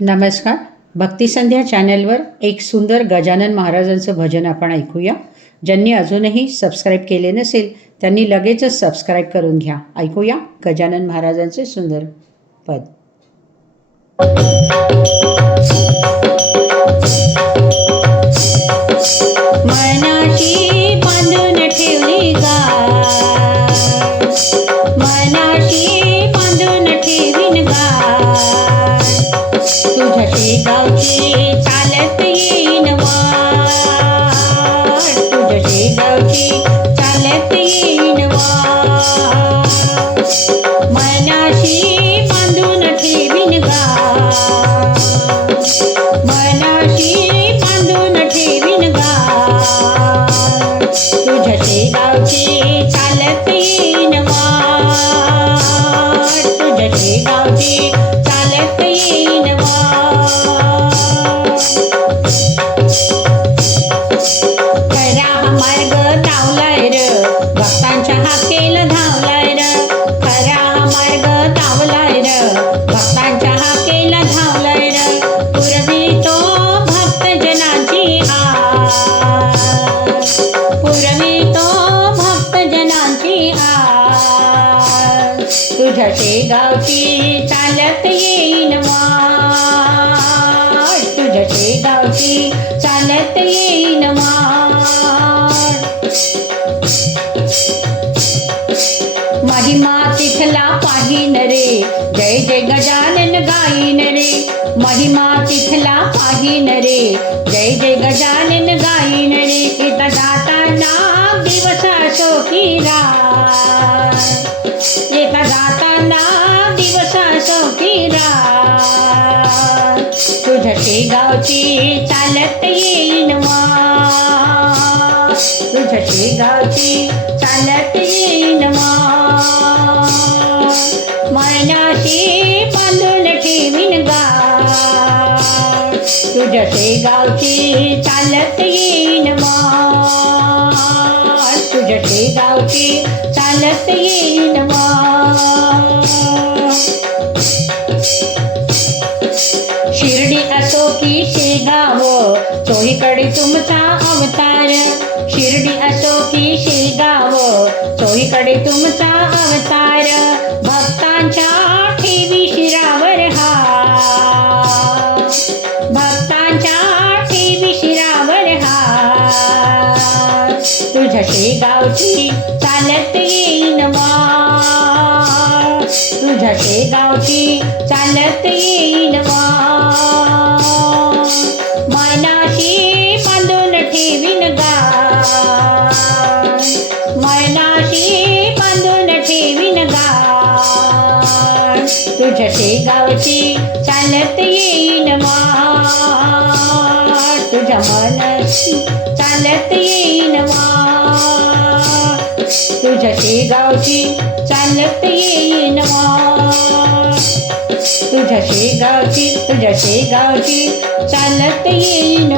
नमस्कार. भक्तिसंध्या चॅनलवर एक सुंदर गजानन महाराजांचं भजन आपण ऐकूया. ज्यांनी अजूनही सबस्क्राईब केले नसेल त्यांनी लगेचच सबस्क्राईब करून घ्या. ऐकूया गजानन महाराजांचे सुंदर पद. मनाची शेगावची चालत येईन वाट तुझ्या शेगावची चालत येईन वाट मनाशी बांधून ठेवीन मनाशी बांधून ठेवीन तुझ्या शेगावची पुरवी तो भक्त जनाची तुझ्या शेगावची चालत येईन चालत येईन माझी मा तिथला पाहिन रे। जय जय गजानन गाईन रे। माझी मा तिथला पाहिन रे। जय जय गजानन एका जाताना दिवस असो की रात तुझ्या शेगावची चालत येईन वाट तुझ्या शेगावची चालत येईन वाट मनाशी बांधून ठेवीन गाठ तुझ्या शेगावची चालत येईन वाट तुझ्या शेगावची चालत येईन शिर्डी असो की शेगाव चोहीकडे तुमचा अवतार. शिर्डी असो की शेगाव चोहीकडे तुमचा अवतार. तुझ्या गावची चालत येईन वाट गावची चालत येईन मनाशी बांधून ठेवीन गा मनाशी बांधून ठेवीन गा तुझ्या गावची चालत येईन मा तुझ्या चालत येईन तुझ्या शेगावची चालत येईन तुझ्या शेगावची तुझ्या शेगावची चालत येईन